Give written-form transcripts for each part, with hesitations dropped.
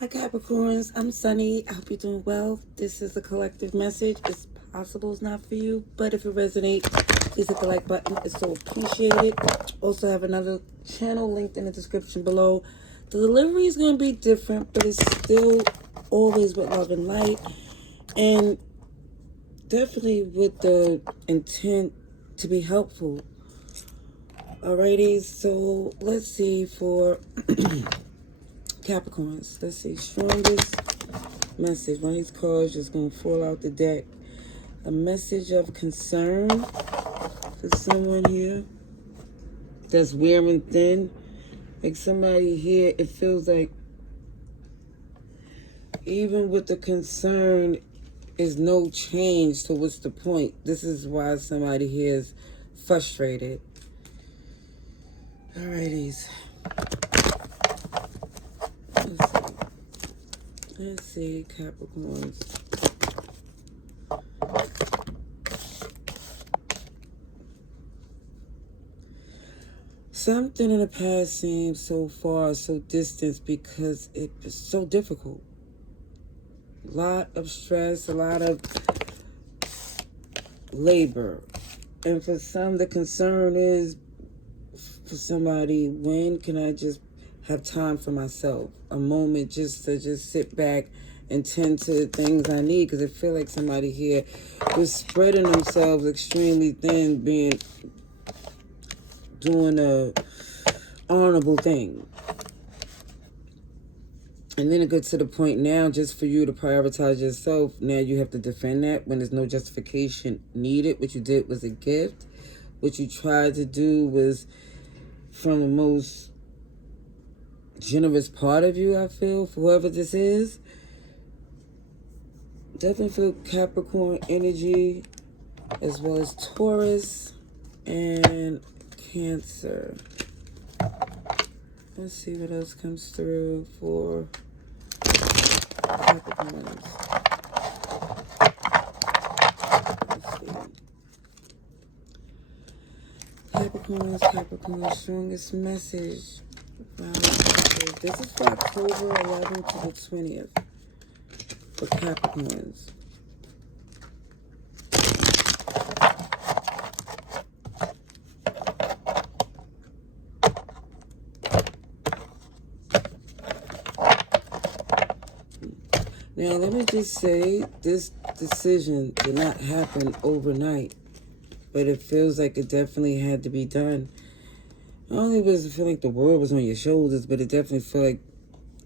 Hi Capricorns, I'm Sunny. I hope you're doing well. This is a collective message. It's possible it's not for you, but if it resonates, please hit the like button. It's so appreciated. Also have another channel linked in the description below. The delivery is going to be different, but it's still always with love and light, and definitely with the intent to be helpful. Alrighty, so let's see for Capricorns. Let's see, strongest message. One of these cards just going to fall out the deck. A message of concern for someone here that's wearing thin. Like somebody here, it feels like even with the concern is no change, so what's the point? This is why somebody here is frustrated. Alrighties. Let's see, Capricorns. Something in the past seems so far, so distant because it was so difficult. A lot of stress, a lot of labor. And for some, the concern is for somebody, when can I just have time for myself? A moment just to just sit back and tend to the things I need, because I feel like somebody here was spreading themselves extremely thin, doing a honorable thing. And then it gets to the point now, just for you to prioritize yourself, now you have to defend that when there's no justification needed. What you did was a gift. What you tried to do was from the most generous part of you, I feel, for whoever this is. Definitely feel Capricorn energy, as well as Taurus and Cancer. Let's see what else comes through for Capricorns. Let's see. Capricorns, strongest message. Wow. This is for October 11th to the 20th for Capricorns. Now, let me just say, this decision did not happen overnight, but it feels like it definitely had to be done. Not only does it feel like the world was on your shoulders, but it definitely felt like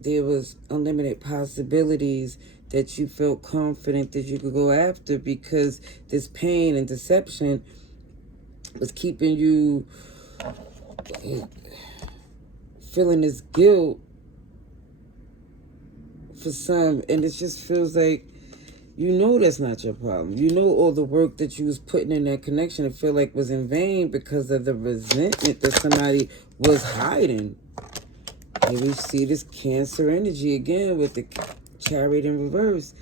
there was unlimited possibilities that you felt confident that you could go after, because this pain and deception was keeping you feeling this guilt for some, and it just feels like that's not your problem. All the work that you was putting in that connection, it feel like was in vain because of the resentment that somebody was hiding. And we see this Cancer energy again with the Chariot in reverse.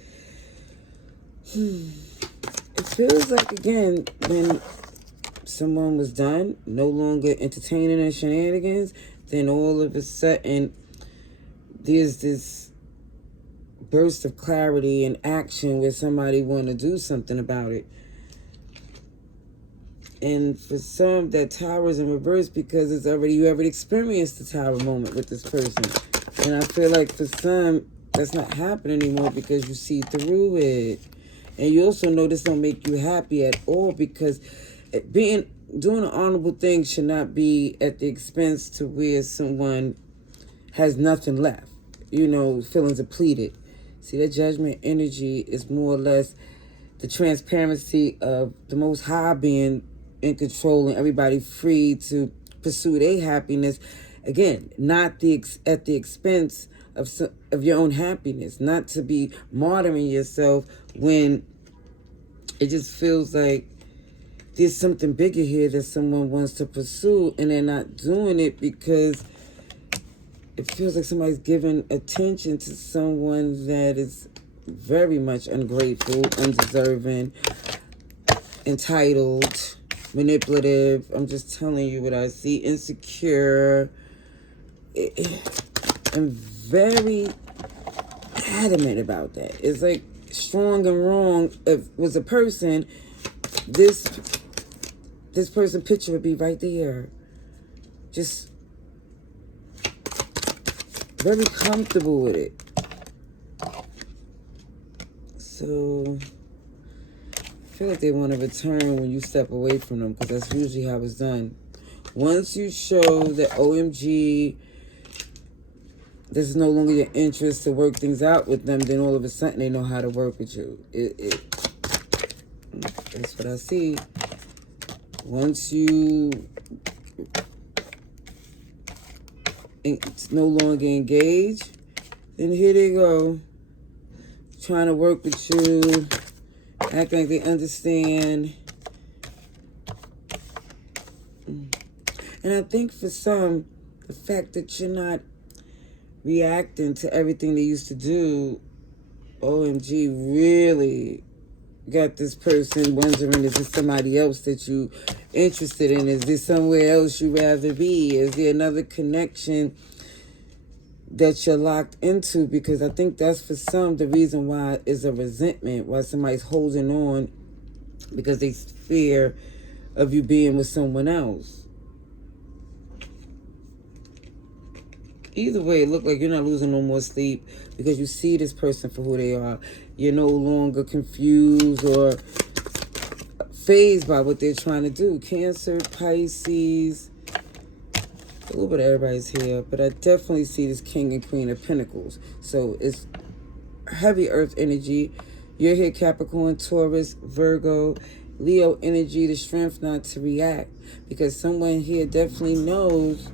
It feels like, again, when someone was done, no longer entertaining their shenanigans, then all of a sudden there's this burst of clarity and action where somebody want to do something about it. And for some, that Tower is in reverse because you already experienced the Tower moment with this person. And I feel like for some, that's not happening anymore because you see through it. And you also know this don't make you happy at all, because doing an honorable thing should not be at the expense to where someone has nothing left, feeling depleted. See, that Judgment energy is more or less the transparency of the Most High being in control and everybody free to pursue their happiness. Again, not at the expense of your own happiness, not to be martyring yourself when it just feels like there's something bigger here that someone wants to pursue and they're not doing it because it feels like somebody's giving attention to someone that is very much ungrateful, undeserving, entitled, manipulative. I'm just telling you what I see. Insecure. And very adamant about that. It's like strong and wrong. If it was a person, this person picture would be right there. Just very comfortable with it. So I feel like they want to return when you step away from them, because that's usually how it's done. Once you show that OMG, this is no longer your interest to work things out with them, then all of a sudden they know how to work with you. That's what I see. Once you no longer engage, then here they go, trying to work with you, acting like they understand. And I think for some, the fact that you're not reacting to everything they used to do, OMG, really got this person wondering, is this somebody else that you interested in? Is there somewhere else you'd rather be? Is there another connection that you're locked into? Because I think that's for some the reason why is a resentment, why somebody's holding on, because they fear of you being with someone else. Either way, it look like you're not losing no more sleep, because you see this person for who they are. You're no longer confused or fazed by what they're trying to do. Cancer, Pisces, a little bit of everybody's here, but I definitely see this King and Queen of Pentacles. So it's heavy earth energy. You're here, Capricorn, Taurus, Virgo, Leo energy, the strength not to react, because someone here definitely knows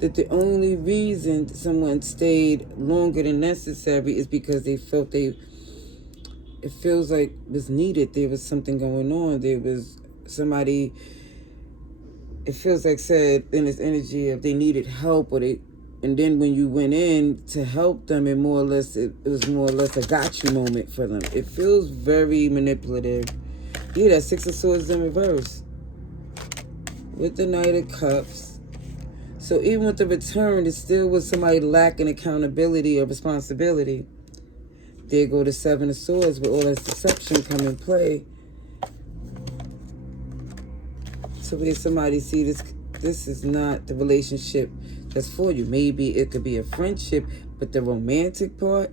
that the only reason someone stayed longer than necessary is because they felt it feels like was needed. There was something going on. There was somebody, it feels like said in this energy of they needed help, and then when you went in to help them, and more or less, it was more or less a gotcha moment for them. It feels very manipulative. Yeah, that Six of Swords in reverse. With the Knight of Cups. So even with the return, it still was somebody lacking accountability or responsibility. There go the Seven of Swords with all that deception come in play. So where somebody see this is not the relationship that's for you. Maybe it could be a friendship, but the romantic part,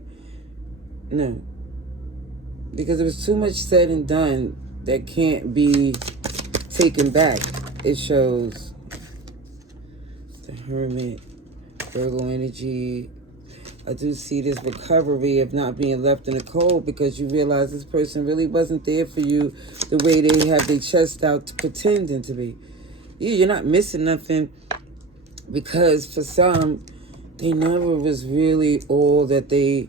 no. Because there was too much said and done that can't be taken back. It shows the Hermit, Virgo energy. I do see this recovery of not being left in the cold, because you realize this person really wasn't there for you the way they have their chest out pretending to be. Yeah, you're not missing nothing, because for some, they never was really all that they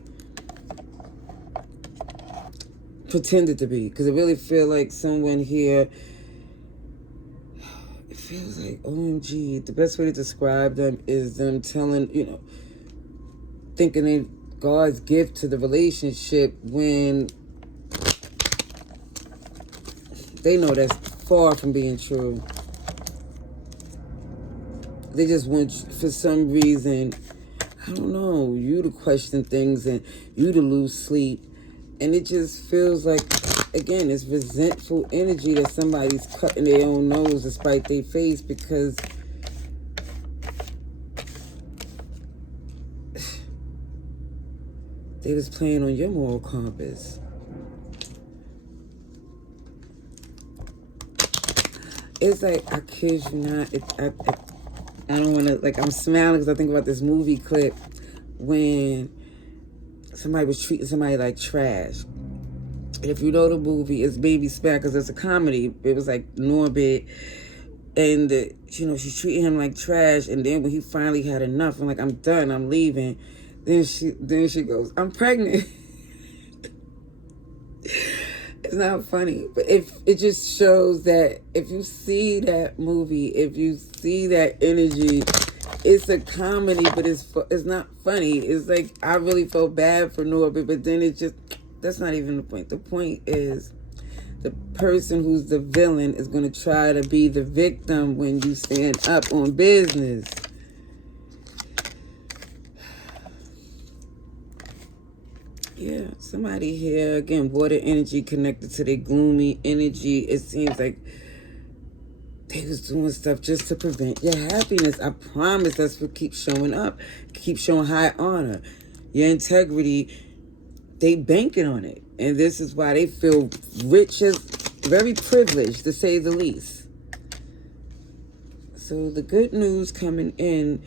pretended to be. Because I really feel like someone here, it feels like, OMG, the best way to describe them is them telling, thinking they God's gift to the relationship, when they know that's far from being true. They just want, for some reason, I don't know, you to question things and you to lose sleep. And it just feels like, again, it's resentful energy that somebody's cutting their own nose despite their face, because they was playing on your moral compass. It's like, I kid you not, I don't want to, like, I'm smiling because I think about this movie clip when somebody was treating somebody like trash. If you know the movie, it's Baby Spat, because it's a comedy. It was like Norbit, and she's treating him like trash, and then when he finally had enough, I'm like, I'm done, I'm leaving. Then she goes, I'm pregnant. It's not funny, but if it just shows that if you see that movie, if you see that energy, it's a comedy, but it's not funny. It's like, I really felt bad for Norbit, but then that's not even the point. The point is the person who's the villain is going to try to be the victim when you stand up on business. Yeah, somebody here, again, water energy connected to their gloomy energy. It seems like they was doing stuff just to prevent your happiness. I promise that's what keeps showing up. Keep showing high honor. Your integrity, they banking on it. And this is why they feel rich, as very privileged, to say the least. So the good news coming in,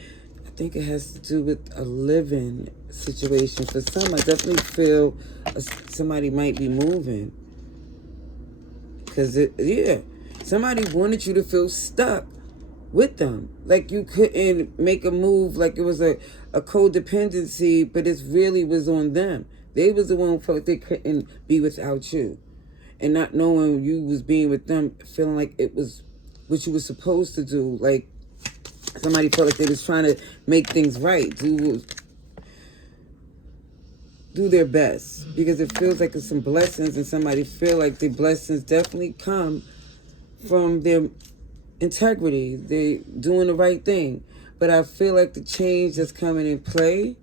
I think it has to do with a living situation. For some, I definitely feel somebody might be moving. Because, yeah, somebody wanted you to feel stuck with them. Like you couldn't make a move, like it was a codependency, but it really was on them. They was the one who felt like they couldn't be without you. And not knowing you was being with them, feeling like it was what you were supposed to do. Like somebody felt like they was trying to make things right, do their best. Because it feels like it's some blessings, and somebody feel like the blessings definitely come from their integrity. They doing the right thing. But I feel like the change that's coming in play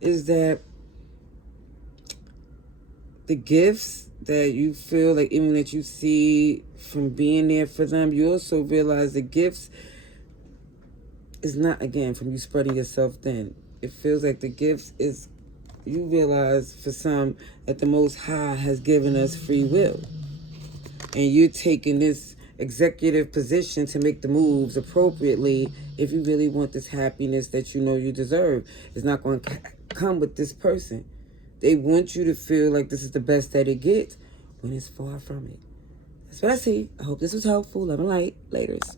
is that the gifts that you feel like, even that you see from being there for them, you also realize the gifts is not, again, from you spreading yourself thin. It feels like the gifts is, you realize for some that the Most High has given us free will. And you're taking this executive position to make the moves appropriately if you really want this happiness that you know you deserve. It's not going to come with this person. They want you to feel like this is the best that it gets when it's far from it. That's what I see. I hope this was helpful. Love and light. Laters.